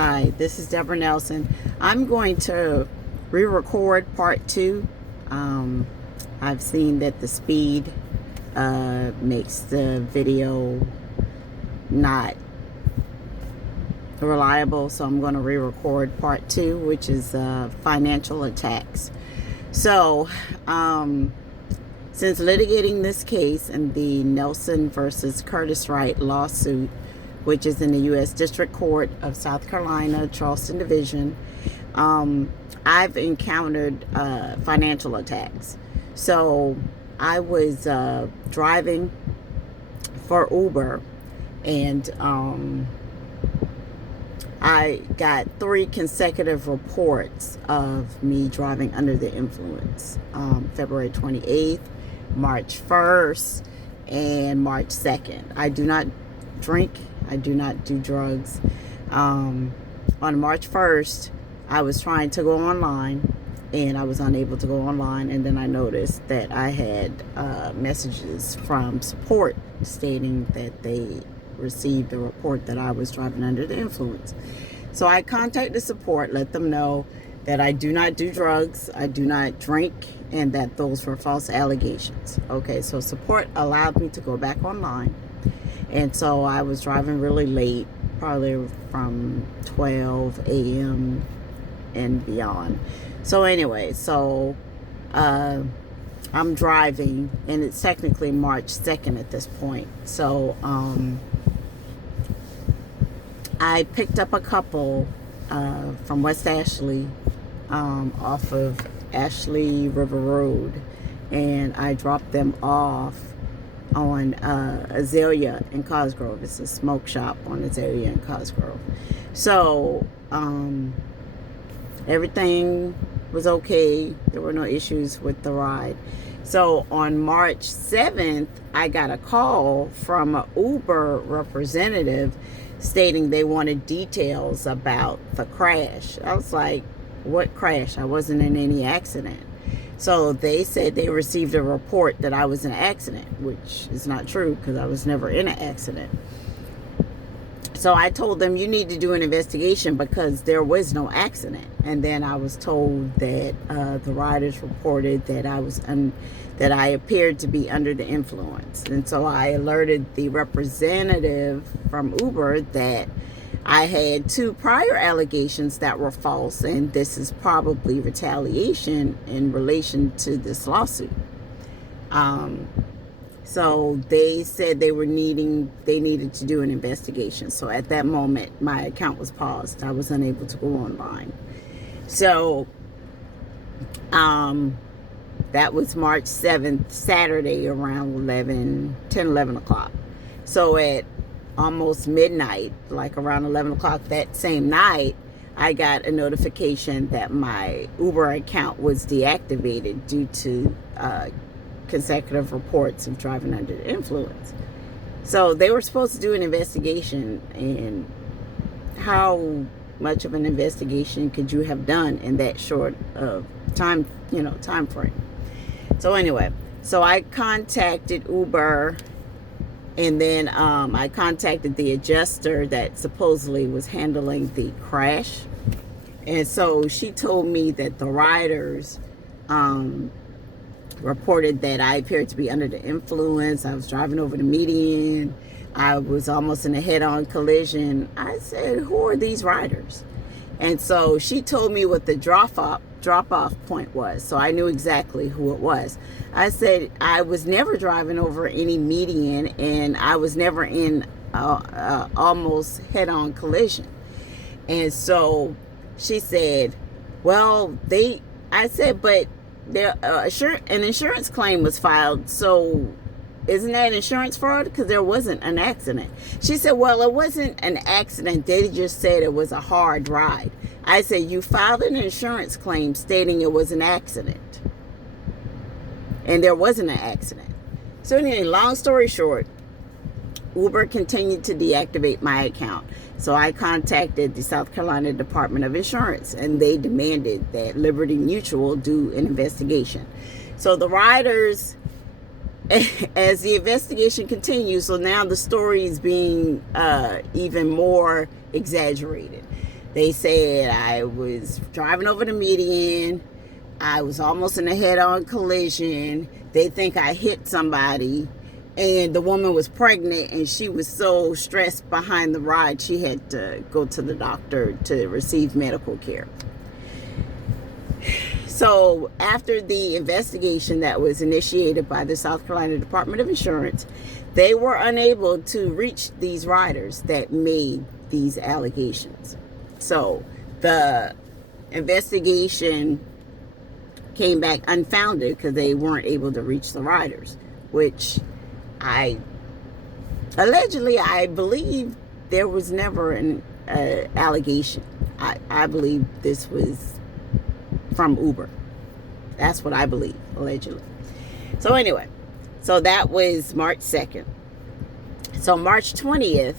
Hi, this is Deborah Nelson. I'm going to re-record part 2. I've seen that the speed makes the video not reliable, so I'm going to re-record part 2, which is financial attacks. So, since litigating this case in the Nelson versus Curtis Wright lawsuit, which is in the U.S. District Court of South Carolina, Charleston Division, I've encountered financial attacks. So I was driving for Uber, and I got 3 consecutive reports of me driving under the influence. February 28th, March 1st, and March 2nd. I do not drink. I do not do drugs. On March 1st, I was trying to go online, and I was unable to go online. And then I noticed that I had messages from support stating that they received a report that I was driving under the influence. So I contacted support, let them know that I do not do drugs, I do not drink, and that those were false allegations. Okay, so support allowed me to go back online. And so I was driving really late, probably from 12 a.m. and beyond. So anyway, I'm driving, and it's technically March 2nd at this point. So I picked up a couple from West Ashley, off of Ashley River Road, and I dropped them off on Azalea in Cosgrove. It's a smoke shop on Azalea in Cosgrove. So everything was okay. There were no issues with the ride. So on March 7th, I got a call from an Uber representative stating they wanted details about the crash. I was like, what crash? I wasn't in any accident. So they said they received a report that I was in an accident, which is not true because I was never in an accident. So I told them, you need to do an investigation because there was no accident. And then I was told that the riders reported that that I appeared to be under the influence. And so I alerted the representative from Uber that I had 2 prior allegations that were false, and this is probably retaliation in relation to this lawsuit. So they said they needed to do an investigation. So at that moment, my account was paused. I was unable to go online. So that was March 7th, Saturday, around 11 o'clock. So at almost midnight, like around 11 o'clock that same night, I got a notification that my Uber account was deactivated due to consecutive reports of driving under the influence. So they were supposed to do an investigation, and how much of an investigation could you have done in that short of time frame? So anyway, so I contacted Uber, and then I contacted the adjuster that supposedly was handling the crash. And so she told me that the riders reported that I appeared to be under the influence. I was driving over the median. I was almost in a head-on collision. I said, who are these riders? And so she told me what the drop-off point was. So I knew exactly who it was. I said, I was never driving over any median, and I was never in almost head-on collision. And so she said, well, I said, but an insurance claim was filed, so isn't that insurance fraud? Because there wasn't an accident. She said, well, it wasn't an accident. They just said it was a hard ride. I said, you filed an insurance claim stating it was an accident, and there wasn't an accident. So anyway, long story short, Uber continued to deactivate my account. So I contacted the South Carolina Department of Insurance, and they demanded that Liberty Mutual do an investigation. So the riders, as the investigation continues, so now the story is being even more exaggerated. They said I was driving over the median. I was almost in a head-on collision. They think I hit somebody. And the woman was pregnant, and she was so stressed behind the ride, she had to go to the doctor to receive medical care. So after the investigation that was initiated by the South Carolina Department of Insurance, they were unable to reach these riders that made these allegations. So the investigation came back unfounded because they weren't able to reach the riders, which I believe there was never an allegation. I believe this was from Uber. That's what I believe, allegedly. So anyway, so that was March 2nd. So March 20th,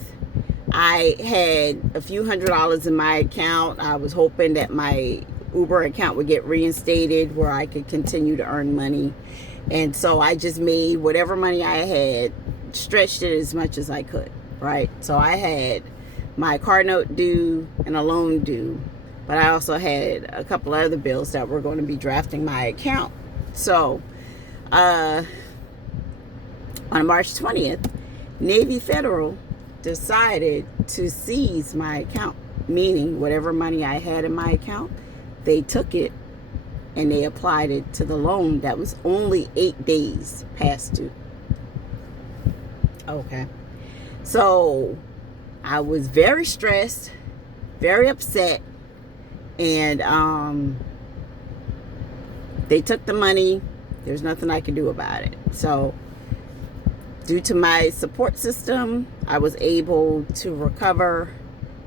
I had a few $100s in my account. I was hoping that my Uber account would get reinstated where I could continue to earn money. And so I just made whatever money I had, stretched it as much as I could, right? So I had my car note due and a loan due, but I also had a couple other bills that were going to be drafting my account. So on March 20th, Navy Federal decided to seize my account, meaning whatever money I had in my account, they took it and they applied it to the loan that was only 8 days past due. Okay. So I was very stressed, very upset, and they took the money. There's nothing I could do about it. So due to my support system, I was able to recover,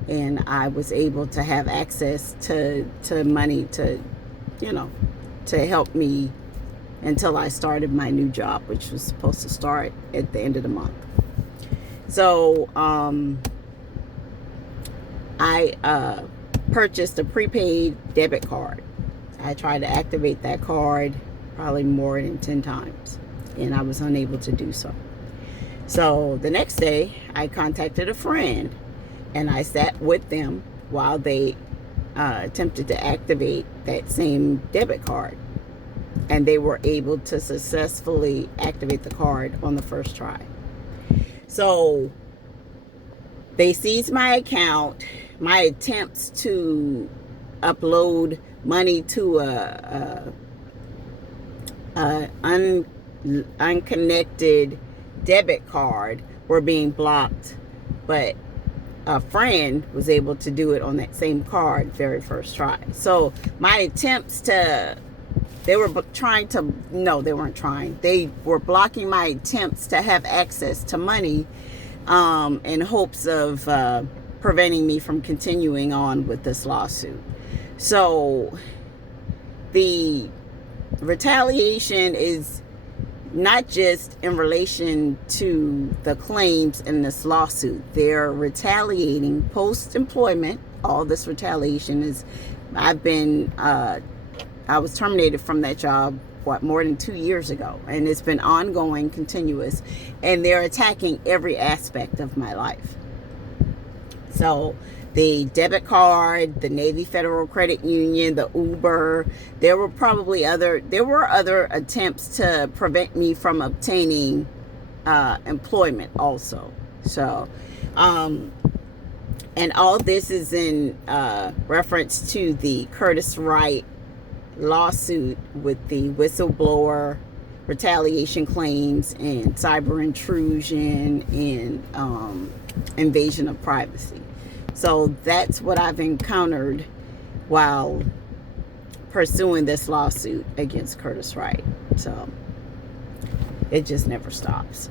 and I was able to have access to money to, to help me until I started my new job, which was supposed to start at the end of the month. So I purchased a prepaid debit card. I tried to activate that card probably more than 10 times, and I was unable to do so. So the next day, I contacted a friend, and I sat with them while they attempted to activate that same debit card. And they were able to successfully activate the card on the first try. So they seized my account. My attempts to upload money to a unconnected debit card were being blocked, but a friend was able to do it on that same card very first try. So my attempts to, they were trying to, no, they weren't trying. They were blocking my attempts to have access to money in hopes of preventing me from continuing on with this lawsuit. So the retaliation is not just in relation to the claims in this lawsuit. They're retaliating post-employment. All this retaliation is, I was terminated from that job, more than 2 years ago. And it's been ongoing, continuous. And they're attacking every aspect of my life. So the debit card, the Navy Federal Credit Union, the Uber, there were other attempts to prevent me from obtaining employment also. So, and all this is in reference to the Curtis Wright lawsuit with the whistleblower retaliation claims and cyber intrusion and invasion of privacy. So that's what I've encountered while pursuing this lawsuit against Curtis Wright. So it just never stops.